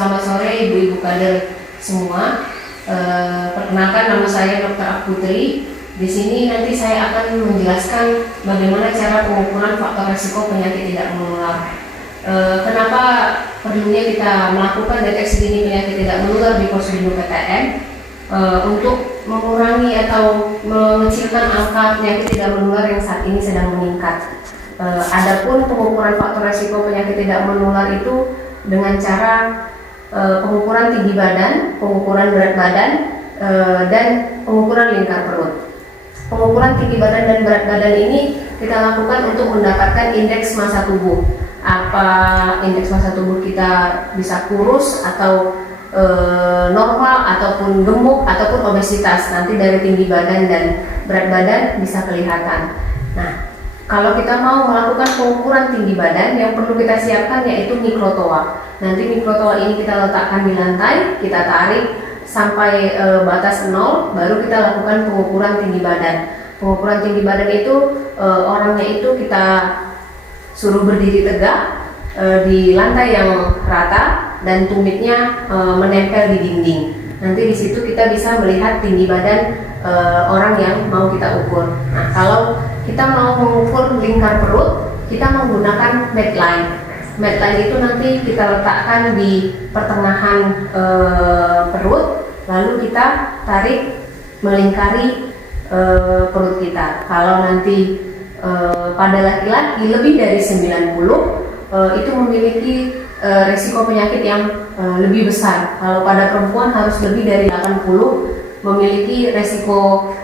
Selamat sore ibu-ibu kader semua. Perkenalkan, nama saya Dr. Aputri. Di sini nanti saya akan menjelaskan bagaimana cara pengukuran faktor risiko penyakit tidak menular. Kenapa perlunya kita melakukan deteksi dini penyakit tidak menular di Posbindu PTN untuk mengurangi atau mengecilkan angka penyakit tidak menular yang saat ini sedang meningkat. Adapun pengukuran faktor risiko penyakit tidak menular itu dengan cara pengukuran tinggi badan, pengukuran berat badan, dan pengukuran lingkar perut. Pengukuran tinggi badan dan berat badan ini kita lakukan untuk mendapatkan indeks massa tubuh. Apa indeks massa tubuh kita bisa kurus atau normal ataupun gemuk ataupun obesitas. Nanti dari tinggi badan dan berat badan bisa kelihatan. Nah, kalau kita mau melakukan pengukuran tinggi badan, yang perlu kita siapkan yaitu mikrotoa. Nanti mikrotoa ini kita letakkan di lantai, kita tarik sampai batas 0, baru kita lakukan pengukuran tinggi badan. Pengukuran tinggi badan itu orangnya itu kita suruh berdiri tegak di lantai yang rata dan tumitnya menempel di dinding. Nanti di situ kita bisa melihat tinggi badan orang yang mau kita ukur. Nah, kalau kita mau mengukur lingkar perut, kita menggunakan medline. Medline itu nanti kita letakkan di pertengahan perut, lalu kita tarik melingkari perut kita. Kalau nanti pada laki-laki lebih dari 90 itu memiliki resiko penyakit yang lebih besar. Kalau pada perempuan harus lebih dari 80 memiliki resiko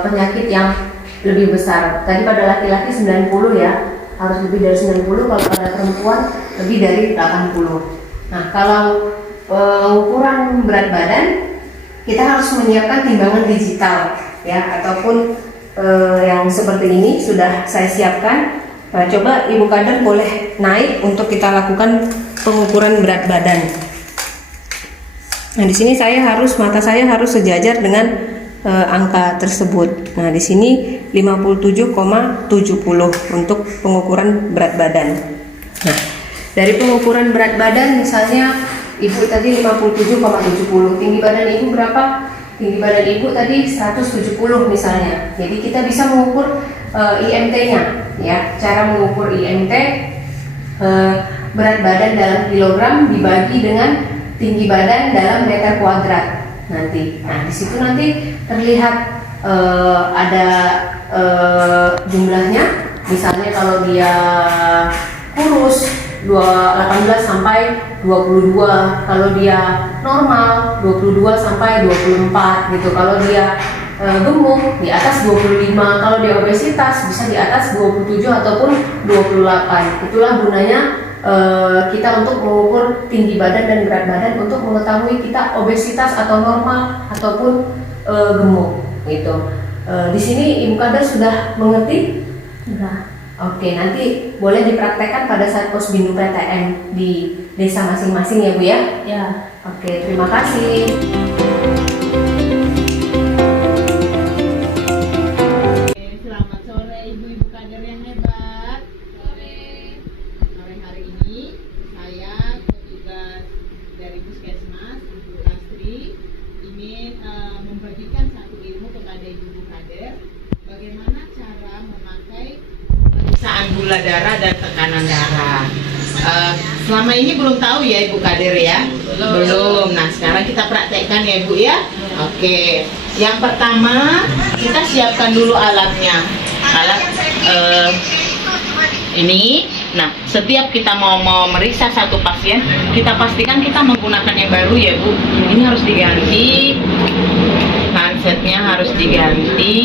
penyakit yang lebih besar. Tadi pada laki-laki 90 ya, harus lebih dari 90, kalau pada perempuan lebih dari 80. Nah, kalau ukuran berat badan, kita harus menyiapkan timbangan digital ya, ataupun yang seperti ini sudah saya siapkan. Nah, coba ibu kader boleh naik untuk kita lakukan pengukuran berat badan. Nah, di sini mata saya harus sejajar dengan angka tersebut. Nah, di sini 57,70 untuk pengukuran berat badan. Nah, dari pengukuran berat badan misalnya ibu tadi 57,70, tinggi badan ibu berapa? Tinggi badan ibu tadi 170 misalnya. Jadi kita bisa mengukur IMT-nya ya. Cara mengukur IMT berat badan dalam kilogram dibagi dengan tinggi badan dalam meter kuadrat nanti. Nah, di situ nanti terlihat ada jumlahnya. Misalnya kalau dia kurus 18 sampai 22, kalau dia normal 22 sampai 24 gitu. Kalau dia gemuk di atas 25, kalau dia obesitas bisa di atas 27 ataupun 28. Itulah gunanya kita untuk mengukur tinggi badan dan berat badan untuk mengetahui kita obesitas atau normal ataupun gemuk gitu. Di sini ibu kader sudah mengerti? Sudah. Oke, nanti boleh dipraktekkan pada saat Posbindu PTN di desa masing-masing ya Bu ya? Ya. Oke, terima kasih. Selamat sore ibu-ibu kader yang hebat. Sore hari ini saya petugas dari Puskesmas, Ibu Lastri, ingin membagikan satu ilmu kepada ibu-ibu kader bagaimana cara memakai pemeriksaan gula darah dan tekanan darah. Selama ini belum tahu ya ibu kader ya? Belum. Nah, sekarang kita praktekkan ya ibu ya. Oke. Yang pertama kita siapkan dulu alatnya. Alat ini. Nah, setiap kita mau meriksa satu pasien, kita pastikan kita menggunakan yang baru ya bu. Ini harus diganti. Handsetnya harus diganti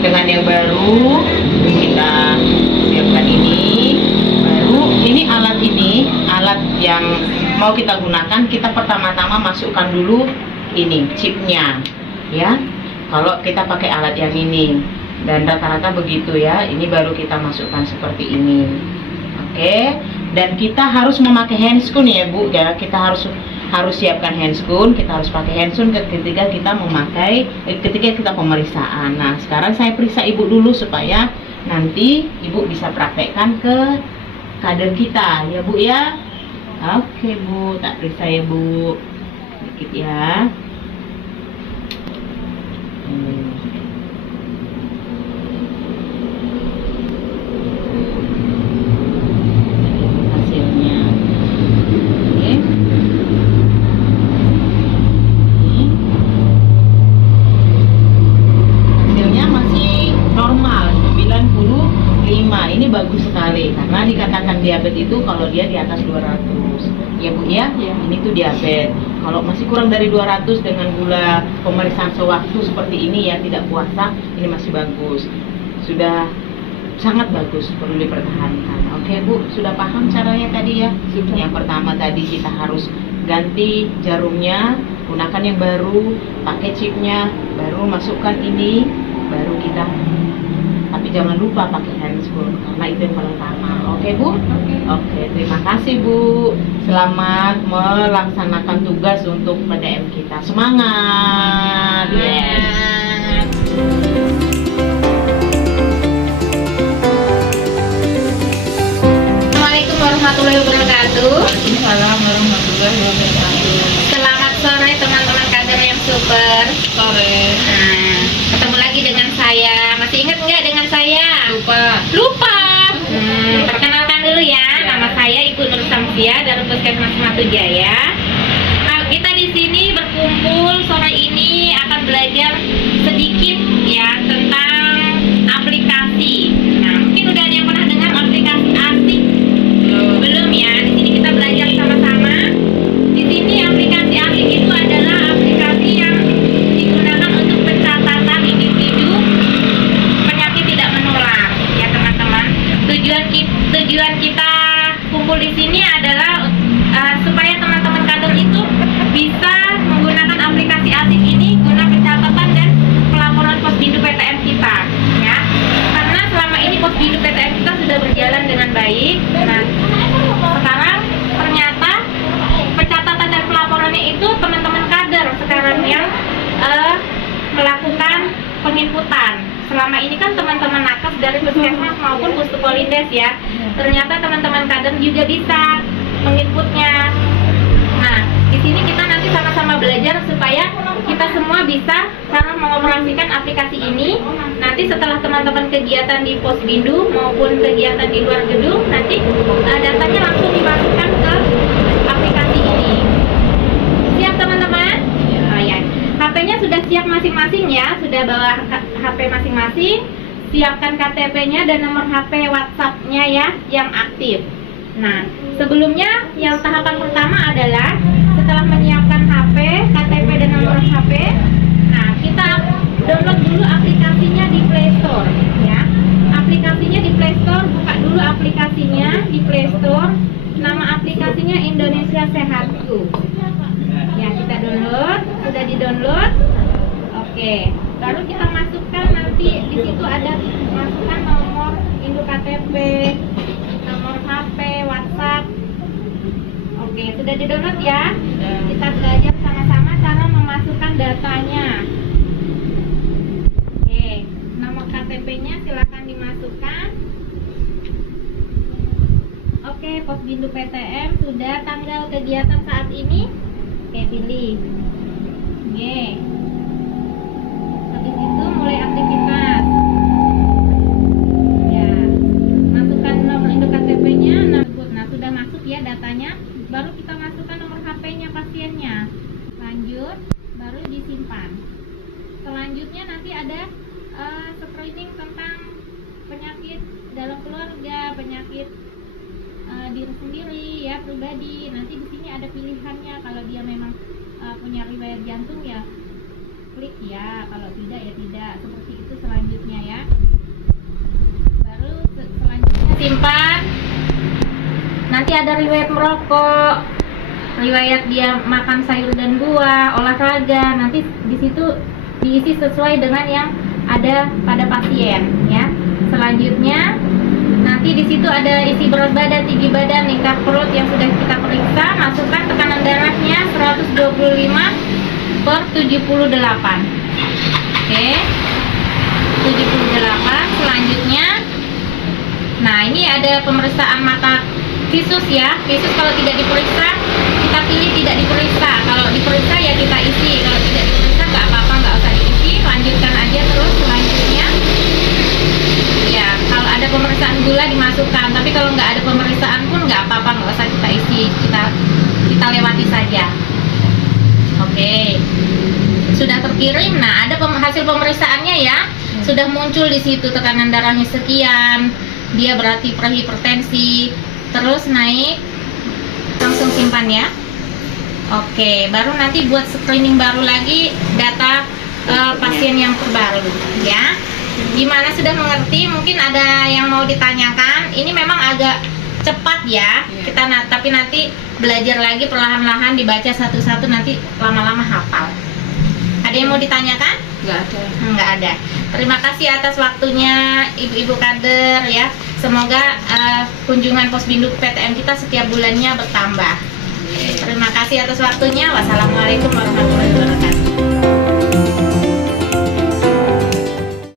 dengan yang baru. Kita siapkan ini baru. Ini alat yang mau kita gunakan. Kita pertama-tama masukkan dulu ini chipnya ya. Kalau kita pakai alat yang ini, dan rata-rata begitu ya, ini baru kita masukkan seperti ini. Oke, dan kita harus memakai handscoon ya bu ya. Kita harus siapkan handscoon. Kita harus pakai handscoon ketika kita pemeriksaan. Nah, sekarang saya periksa ibu dulu supaya nanti ibu bisa praktekkan ke kader kita ya bu ya. Oke Bu, tak periksa ya Bu. Dikit ya. Hasilnya. Oke. Hasilnya masih normal 95. Ini bagus sekali karena dikatakan diabetes itu kalau dia di atas 200. Ya Bu ya, ini tuh diabetes. Kalau masih kurang dari 200 dengan gula pemeriksaan sewaktu seperti ini ya, tidak puasa, ini masih bagus. Sudah sangat bagus, perlu dipertahankan. Oke Bu, sudah paham caranya tadi ya? Sudah. Yang pertama tadi kita harus ganti jarumnya, gunakan yang baru, pakai chipnya, baru masukkan ini, baru kita. Tapi jangan lupa pakai handscoon karena itu yang paling utama. Oke Bu? Oke, terima kasih Bu. Selamat melaksanakan tugas untuk PTM kita. Semangat. Yes. Assalamualaikum warahmatullahi wabarakatuh. Waalaikumsalam warahmatullahi wabarakatuh. Selamat sore teman-teman kader yang super. Sore. Nah, ketemu lagi dengan saya. Masih ingat nggak dengan saya? Lupa. Perkenalkan dulu ya. Nama saya Ibu Nur Samsia dari Puskesmas Matu Jaya. Nah, kita di sini berkumpul sore ini akan belajar sedikit ya tentang aplikasi. Nah, mungkin udah ada yang pernah dengar aplikasi asik? Belum ya. Di sini kita belajar sama-sama. Di sini aplikasi asik itu adalah aplikasi yang digunakan untuk pencatatan individu penyakit tidak menular ya teman-teman. Tujuan kita kumpul di sini adalah supaya teman-teman kader itu bisa menggunakan aplikasi asik ini guna pencatatan dan pelaporan Posbindu PTM kita ya. Karena selama ini Posbindu PTM kita sudah berjalan dengan baik. Nah, sekarang ternyata pencatatan dan pelaporannya itu teman-teman kader sekarang yang melakukan penginputan. Selama ini kan teman-teman nakes dari puskesmas maupun pustukolindes ya. Ternyata teman-teman kader juga bisa menginputnya. Nah, di sini kita nanti sama-sama belajar supaya kita semua bisa cara mengoperasikan aplikasi ini. Nanti setelah teman-teman kegiatan di Posbindu maupun kegiatan di luar gedung, nanti datanya langsung dimasukkan ke aplikasi ini. Siap teman-teman? Oh ya. HP-nya sudah siap masing-masing ya, sudah bawa HP masing-masing. Siapkan KTP-nya dan nomor HP WhatsApp-nya ya yang aktif. Nah, sebelumnya yang tahapan pertama adalah setelah menyiapkan HP, KTP dan nomor HP, nah kita download dulu aplikasinya di Play Store ya. Aplikasinya di Play Store, buka dulu aplikasinya di Play Store. Nama aplikasinya Indonesia Sehatku. Ya, kita download, sudah di-download. Oke, baru kita masukkan nanti di situ ada masukkan nomor induk KTP, nomor HP, WhatsApp. Oke, sudah di-download ya. Kita belajar sama-sama cara memasukkan datanya. Oke, nomor KTP-nya silakan dimasukkan. Oke, Posbindu PTM sudah tanggal kegiatan saat ini. Oke, pilih. Oke. Habis itu mulai aktivitas. Ya. Masukkan nomor induk KTP-nya. Nah, sudah masuk ya datanya. Baru kita masukkan nomor HP-nya pasiennya. Lanjut, baru disimpan. Selanjutnya nanti ada screening tentang penyakit dalam keluarga, penyakit diri sendiri ya, pribadi. Nanti di sini ada pilihannya. Kalau dia memang punya riwayat jantung ya klik ya, kalau tidak ya tidak. Seperti itu selanjutnya ya. Baru selanjutnya simpan. Nanti ada riwayat merokok, riwayat dia makan sayur dan buah, olahraga. Nanti di situ diisi sesuai dengan yang ada pada pasien ya. Selanjutnya nanti di situ ada isi berat badan, tinggi badan, lingkar perut yang sudah kita periksa. Masukkan tekanan darahnya 125/78. Oke. 78. Selanjutnya, nah ini ada pemeriksaan mata Visus ya, visus kalau tidak diperiksa kita pilih tidak diperiksa. Kalau diperiksa ya kita isi, kalau tidak diperiksa nggak apa-apa, nggak usah diisi, lanjutkan aja terus selanjutnya. Ya, kalau ada pemeriksaan gula dimasukkan, tapi kalau nggak ada pemeriksaan pun nggak apa-apa, nggak usah kita isi, kita lewati saja. Oke, sudah terkirim. Nah, ada hasil pemeriksaannya ya, sudah muncul di situ tekanan darahnya sekian, dia berarti prehipertensi, terus naik, langsung simpan ya. Oke, baru nanti buat screening baru lagi data pasien yang terbaru ya. Gimana, sudah mengerti? Mungkin ada yang mau ditanyakan. Ini memang agak cepat ya. Tapi nanti belajar lagi perlahan-lahan, dibaca satu-satu, nanti lama-lama hafal. Ada yang mau ditanyakan? Nggak ada. Nggak ada. Terima kasih atas waktunya ibu-ibu kader ya. Semoga kunjungan Posbindu PTM kita setiap bulannya bertambah. Terima kasih atas waktunya. Wassalamualaikum warahmatullahi wabarakatuh.